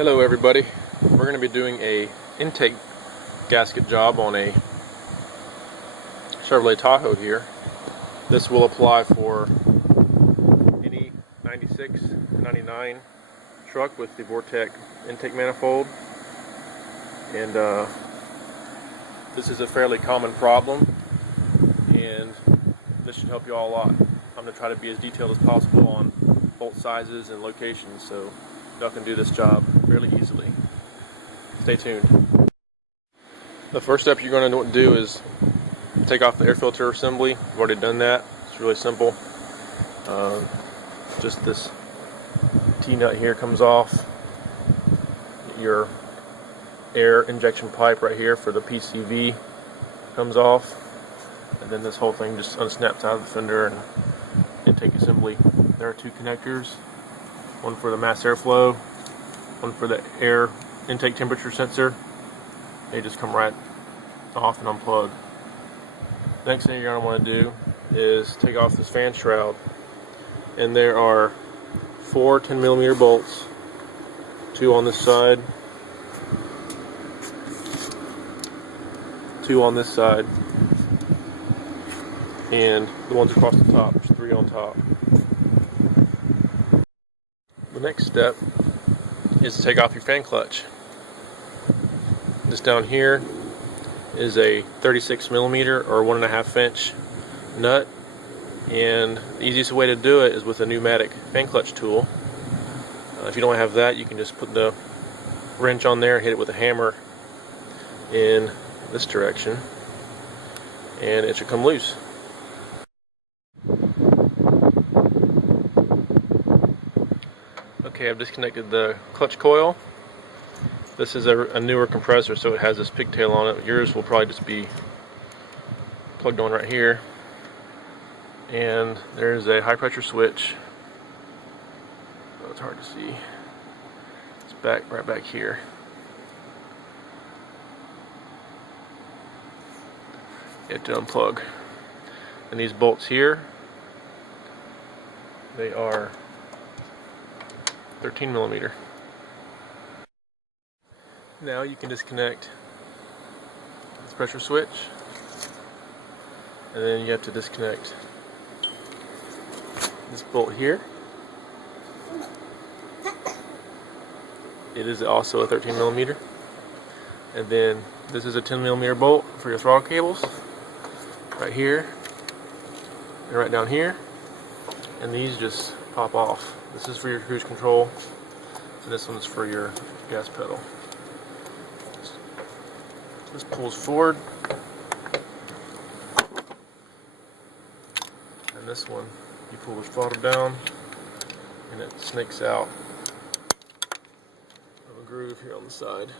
Hello everybody, we're going to be doing a intake gasket job on a Chevrolet Tahoe here. This will apply for any 96, 99 truck with the Vortec intake manifold, and this is a fairly common problem, and this should help you all a lot. I'm going to try to be as detailed as possible on bolt sizes and locations so y'all can do this job fairly easily. Stay tuned. The first step you're going to do is take off the air filter assembly. I've already done that. It's really simple. Just this T-nut here comes off. Your air injection pipe right here for the PCV comes off. And then this whole thing just unsnaps out of the fender and intake assembly. There are two connectors. One for the mass airflow, one for the air intake temperature sensor. They just come right off and unplug. The next thing you're going to want to do is take off this fan shroud. And there are 4 10mm bolts, 2 on this side, 2 on this side, and the ones across the top, there's 3 on top. The next step is to take off your fan clutch. This down here is a 36mm or 1.5 inch nut, and the easiest way to do it is with a pneumatic fan clutch tool. If you don't have that, you can just put the wrench on there, hit it with a hammer in this direction, and it should come loose. Okay, I've disconnected the clutch coil. This is a newer compressor, so it has this pigtail on it. Yours will probably just be plugged on right here. And there's a high pressure switch. Oh, it's hard to see. It's right back here. You have to unplug. And these bolts here, they are 13mm. Now you can disconnect this pressure switch, and then you have to disconnect this bolt here. It is also a 13mm, and then this is a 10mm bolt for your throttle cables, right here and right down here, and these just pop off. This is for your cruise control, and this one's for your gas pedal. This pulls forward, and this one, you pull the throttle down, and it snakes out of a groove here on the side.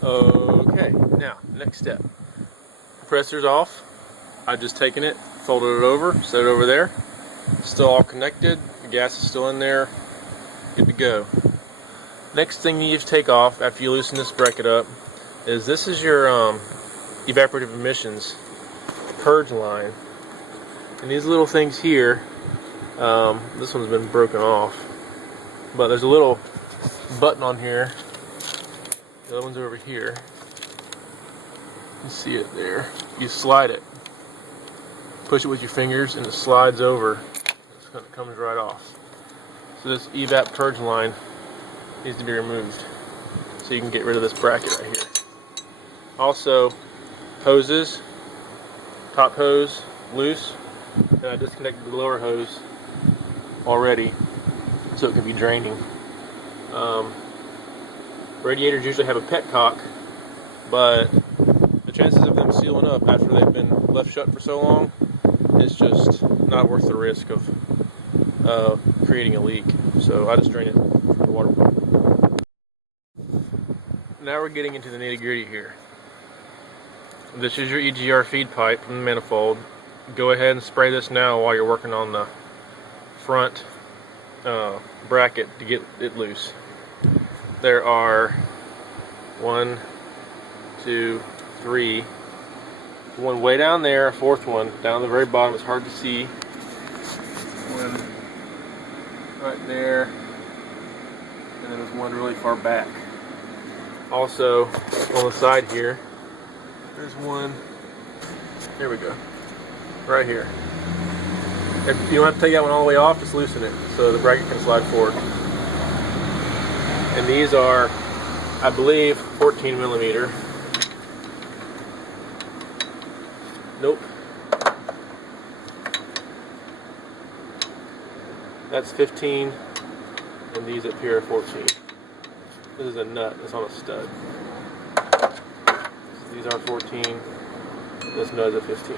Okay, now, next step. Compressor's off. I've just taken it, folded it over, set it over there. Still all connected, the gas is still in there, good to go. Next thing you need to take off after you loosen this bracket up is this is your evaporative emissions purge line. And these little things here, this one's been broken off, but there's a little button on here. The other one's over here. You see it there. You slide it. Push it with your fingers and it slides over. It comes right off. So this evap purge line needs to be removed so you can get rid of this bracket right here. Also, hoses, top hose loose, and I disconnected the lower hose already so it can be draining. Radiators usually have a petcock, but the chances of them sealing up after they've been left shut for so long is just not worth the risk of creating a leak. So I just drain it from the water pump. Now we're getting into the nitty-gritty here. This is your EGR feed pipe from the manifold. Go ahead and spray this now while you're working on the front bracket to get it loose. There are 1, 2, 3, one way down there, a fourth one down the very bottom. It's hard to see. One right there, and then there's one really far back. Also, on the side here, there's one. Here we go, right here. If you don't have to take that one all the way off, just loosen it so the bracket can slide forward. And these are, I believe, 14 millimeter. Nope. That's 15, and these up here are 14. This is a nut, it's on a stud. So these are 14, this nut is a 15.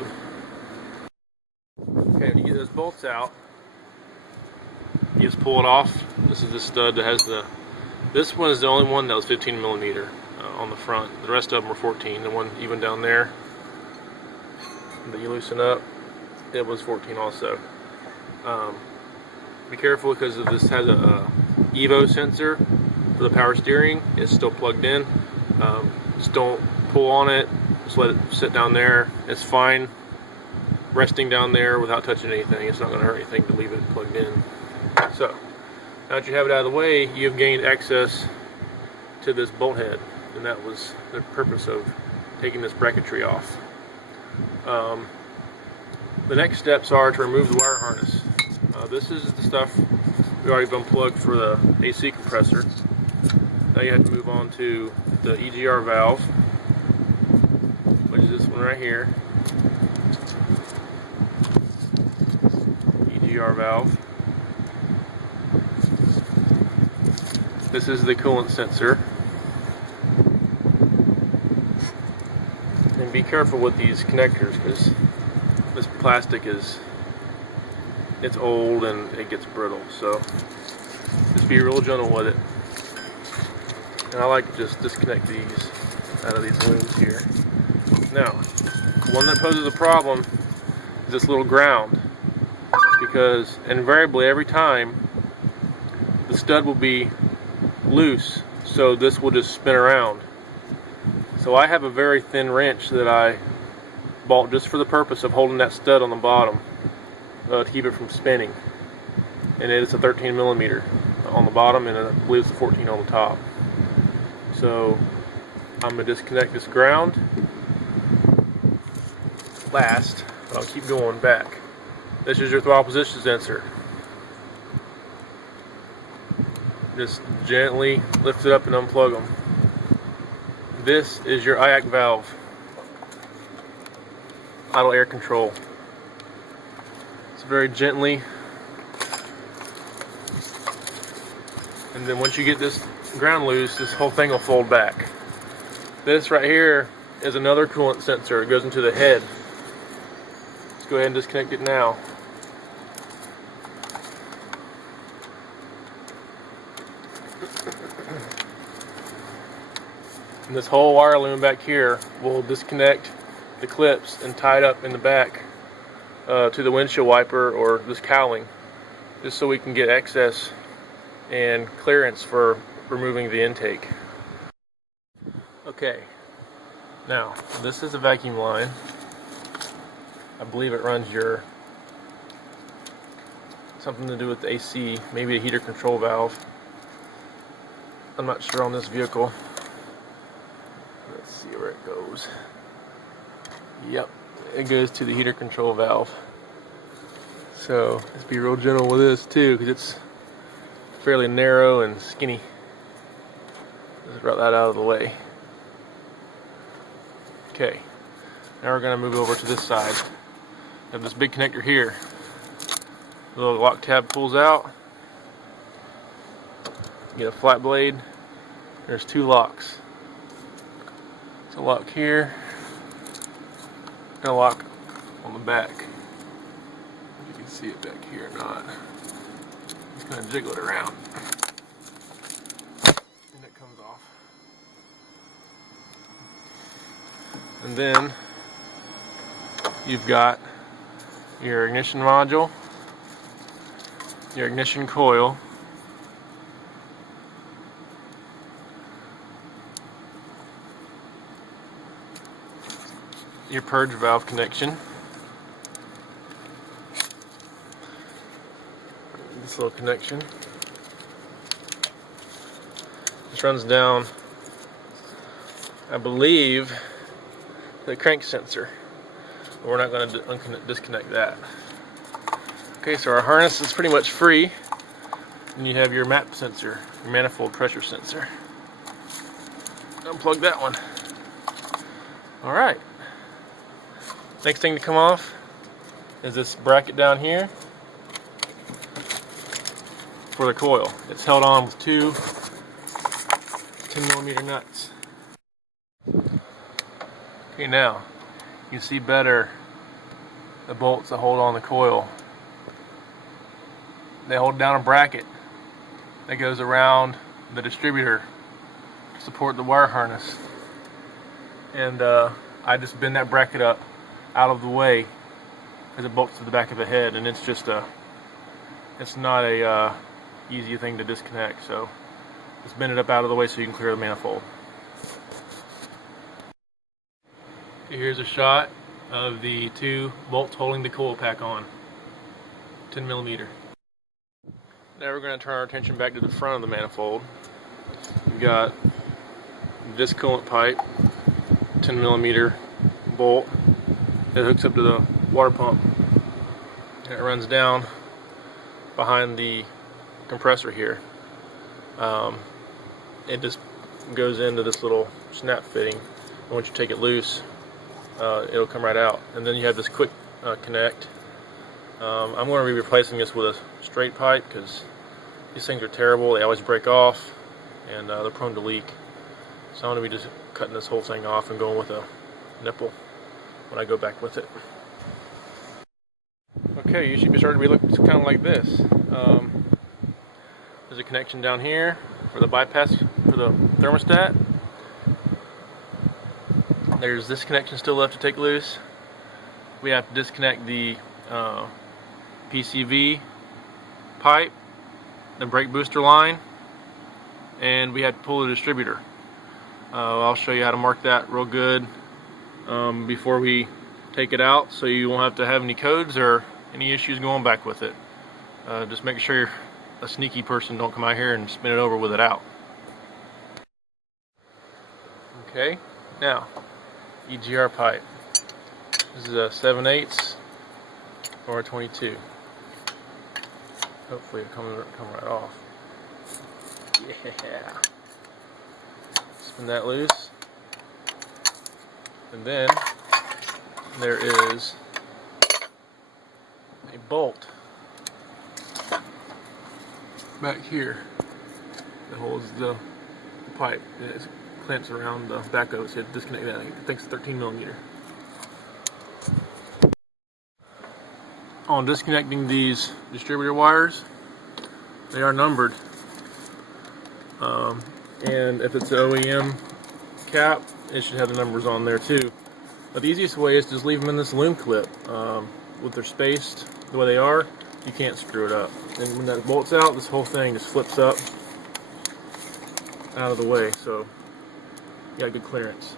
Okay, when you get those bolts out, you just pull it off. This is the stud that has the, this one is the only one that was 15 millimeter on the front. The rest of them were 14. The one even down there that you loosen up, it was 14 also. Be careful because this has a Evo sensor for the power steering. It's still plugged in. Just don't pull on it, just let it sit down there. It's fine resting down there without touching anything. It's not going to hurt anything to leave it plugged in. So now that you have it out of the way, you've gained access to this bolt head, and that was the purpose of taking this bracketry off. The next steps are to remove the wire harness. This is the stuff we already unplugged for the AC compressor. Now you have to move on to the EGR valve, which is this one right here. EGR valve. This is the coolant sensor. And be careful with these connectors because this plastic it's old and it gets brittle, so just be real gentle with it. And I like to just disconnect these out of these looms here. Now, one that poses a problem is this little ground, because invariably every time the stud will be loose, so this will just spin around. So I have a very thin wrench that I bought just for the purpose of holding that stud on the bottom to keep it from spinning. And it's a 13 millimeter on the bottom, and I believe it's a 14 on the top. So I'm going to disconnect this ground last, but I'll keep going back. This is your throttle position sensor. Just gently lift it up and unplug them. This is your IAC valve, idle air control. It's very gently, and then once you get this ground loose, this whole thing will fold back. This right here is another coolant sensor. It goes into the head. Let's go ahead and disconnect it now. And this whole wire loom back here will disconnect the clips and tie it up in the back to the windshield wiper or this cowling, just so we can get access and clearance for removing the intake. Okay, now this is a vacuum line. I believe it runs your something to do with the AC, maybe a heater control valve. I'm not sure on this vehicle. Let's see where it goes. Yep, it goes to the heater control valve. So just be real gentle with this too, because it's fairly narrow and skinny. Just route that out of the way. Okay, now we're going to move over to this side. We have this big connector here. The little lock tab pulls out. You get a flat blade. There's two locks. It's a lock here and a lock on the back. If you can see it back here or not. Just kind of jiggle it around and it comes off. And then you've got your ignition module, your ignition coil, your purge valve connection. This little connection. This runs down, I believe, the crank sensor. We're not going to disconnect that. Okay, so our harness is pretty much free. And you have your map sensor, your manifold pressure sensor. Unplug that one. Alright. Next thing to come off is this bracket down here for the coil. It's held on with two 10mm nuts. Okay, now you see better the bolts that hold on the coil. They hold down a bracket that goes around the distributor to support the wire harness. And I just bend that bracket up out of the way as it bolts to the back of the head, and it's just it's not a easy thing to disconnect, so just bend it up out of the way so you can clear the manifold. Here's a shot of the two bolts holding the coil pack on, 10mm. Now we're going to turn our attention back to the front of the manifold. We've got this coolant pipe, 10mm bolt that hooks up to the water pump, and it runs down behind the compressor here. It just goes into this little snap fitting, and once you take it loose, it'll come right out. And then you have this quick connect. I'm going to be replacing this with a straight pipe because these things are terrible. They always break off, and they're prone to leak. So I'm going to be just cutting this whole thing off and going with a nipple when I go back with it. Okay, you should be starting to be looking kind of like this. There's a connection down here for the bypass for the thermostat. There's this connection still left to take loose. We have to disconnect the PCV pipe, the brake booster line, and we have to pull the distributor. I'll show you how to mark that real good before we take it out, so you won't have to have any codes or any issues going back with it. Just make sure you're a sneaky person, don't come out here and spin it over with it out. Okay, now EGR pipe. This is a 7/8 or a 22. Hopefully it'll come right off. Yeah. Spin that loose. And then there is a bolt back here that holds the pipe. It clamps around the back of it, so you have to disconnect that. I think it's 13mm. On disconnecting these distributor wires, they are numbered, and if it's an OEM cap, it should have the numbers on there too. But the easiest way is to just leave them in this loom clip. With their spaced the way they are, you can't screw it up. And when that bolts out, this whole thing just flips up out of the way, so you got good clearance.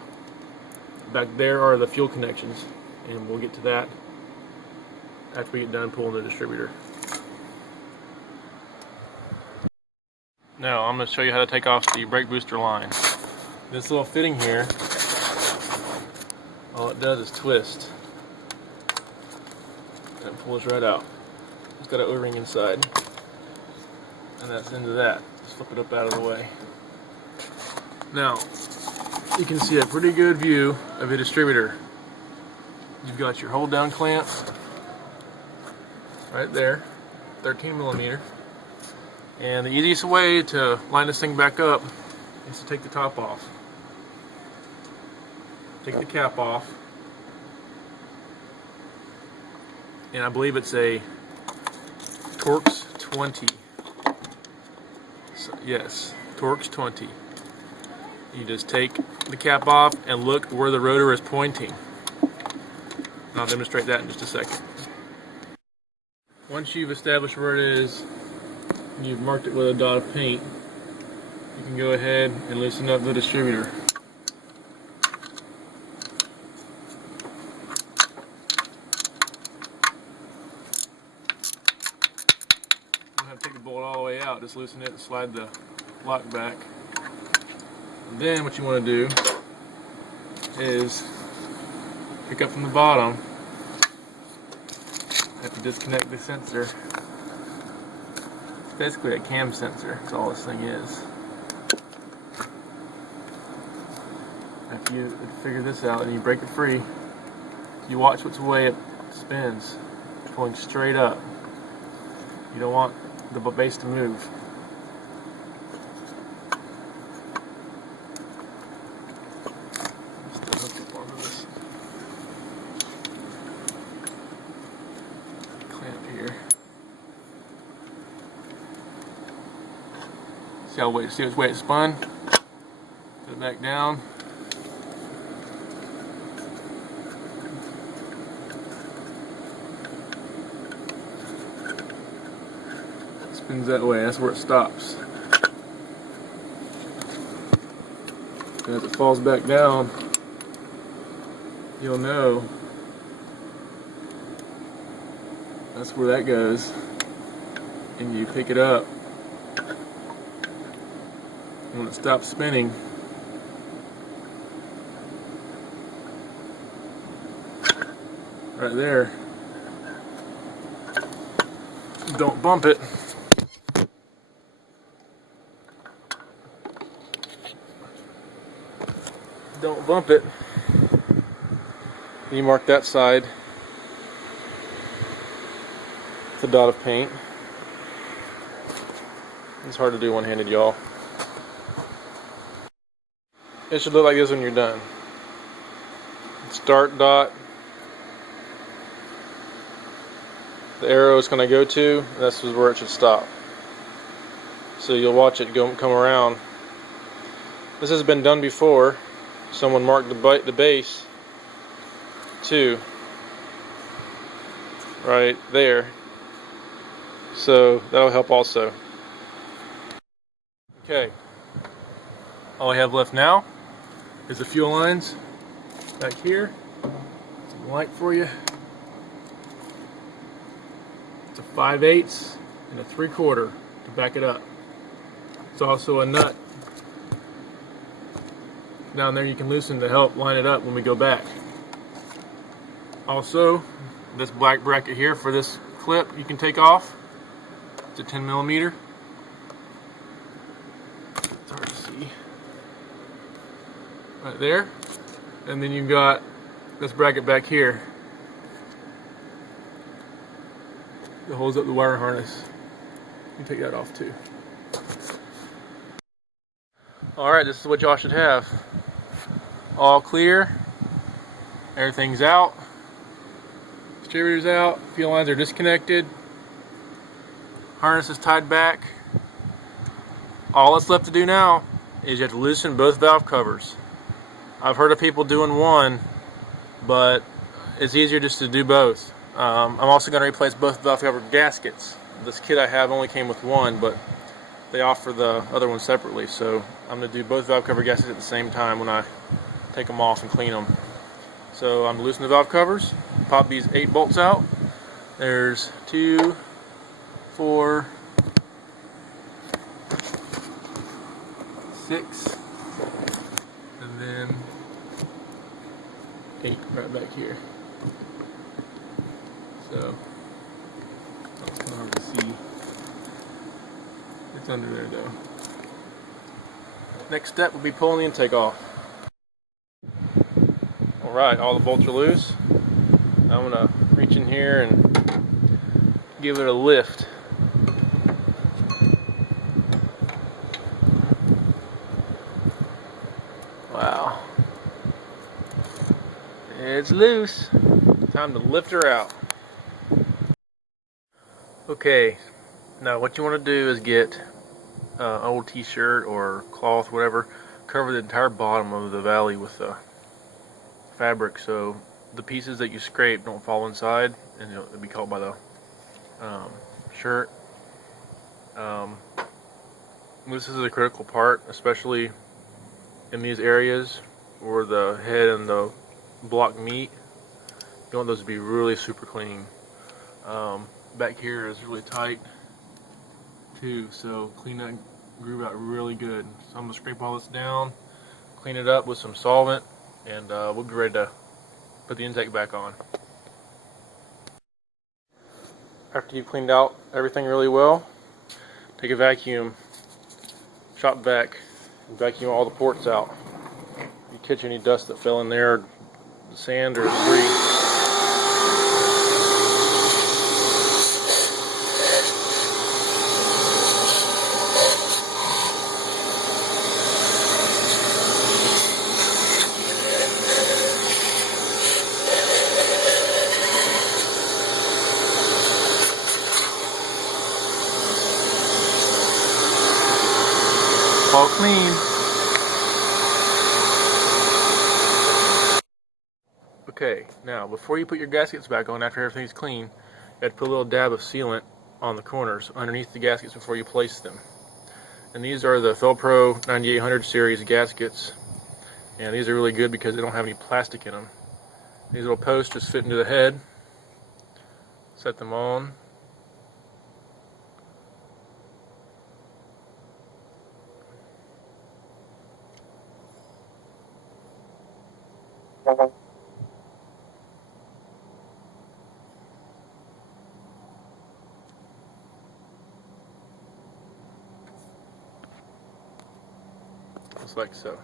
Back there are the fuel connections, and we'll get to that after we get done pulling the distributor. Now I'm going to show you how to take off the brake booster line. This little fitting here, all it does is twist, and it pulls right out. It's got an O-ring inside, and that's into that. Just flip it up out of the way. Now you can see a pretty good view of a distributor. You've got your hold down clamp right there, 13mm. And the easiest way to line this thing back up is to take the top off. Take the cap off. And I believe it's a Torx 20. So, yes, Torx 20. You just take the cap off and look where the rotor is pointing. And I'll demonstrate that in just a second. Once you've established where it is, and you've marked it with a dot of paint, you can go ahead and loosen up the distributor. just loosen it and slide the lock back. And then what you want to do is pick up from the bottom. Have to disconnect the sensor. It's basically a cam sensor. That's all this thing is. After you figure this out and you break it free, you watch which way it spins. It's pulling straight up. You don't want the base to move. Just hook up onto this clamp here. See which way it spun? Put it back down. Spins that way, that's where it stops. And as it falls back down, you'll know that's where that goes. And you pick it up. And when it stops spinning, right there, don't bump it. Don't bump it. You mark that side with a dot of paint. It's hard to do one-handed, y'all. It should look like this when you're done. Start dot. The arrow is going to go to, and this is where it should stop. So you'll watch it come around. This has been done before. Someone marked the base too, right there. So that'll help also. Okay. All I have left now is the fuel lines back here. Some light for you. It's a 5/8 and a 3/4 to back it up. It's also a nut down there you can loosen to help line it up when we go back. Also, this black bracket here for this clip you can take off. It's a 10mm. It's hard to see. Right there. And then you've got this bracket back here that holds up the wire harness. You can take that off too. Alright, this is what y'all should have. All clear. Everything's out. Distributor's out. Fuel lines are disconnected. Harness is tied back. All that's left to do now is you have to loosen both valve covers. I've heard of people doing one, but it's easier just to do both. I'm also going to replace both valve cover gaskets. This kit I have only came with one, but they offer the other one separately, so I'm going to do both valve cover gaskets at the same time when I take them off and clean them. So I'm loosening the valve covers, pop these 8 bolts out. There's 2, 4, 6, and then 8 right back here. So it's kind of hard to see. It's under there though. Next step will be pulling the intake off. Alright, all the bolts are loose. I'm going to reach in here and give it a lift. Wow. It's loose. Time to lift her out. Okay, now what you want to do is get an old t-shirt or cloth, whatever, cover the entire bottom of the valley with the fabric so the pieces that you scrape don't fall inside and it'll be caught by the shirt. This is a critical part, especially in these areas where the head and the block meet. You want those to be really super clean. Back here is really tight. too, so clean that groove out really good. So I'm going to scrape all this down, clean it up with some solvent, and we'll be ready to put the intake back on. After you've cleaned out everything really well, take a vacuum, shop vac, and vacuum all the ports out. You catch any dust that fell in there, sand or debris. All clean. Okay, now before you put your gaskets back on after everything's clean, you have to put a little dab of sealant on the corners underneath the gaskets before you place them. And these are the Felpro 9800 series gaskets, and these are really good because they don't have any plastic in them. These little posts just fit into the head. Set them on. Just like so.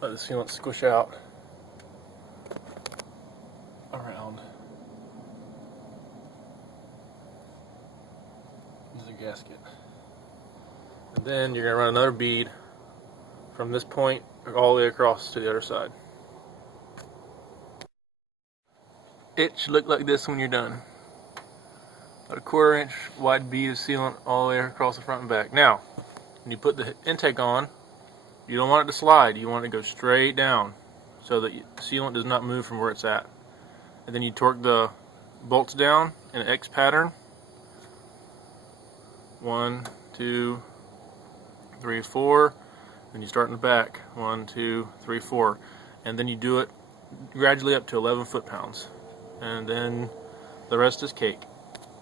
Let the sealant squish out around the gasket. And then you're going to run another bead from this point all the way across to the other side. It should look like this when you're done. About a 1/4 inch wide bead of sealant all the way across the front and back. Now, when you put the intake on, you don't want it to slide. You want it to go straight down so that the sealant does not move from where it's at. And then you torque the bolts down in an X pattern. 1, 2, 3, 4. Then you start in the back. 1, 2, 3, 4. And then you do it gradually up to 11 foot-pounds. And then the rest is cake.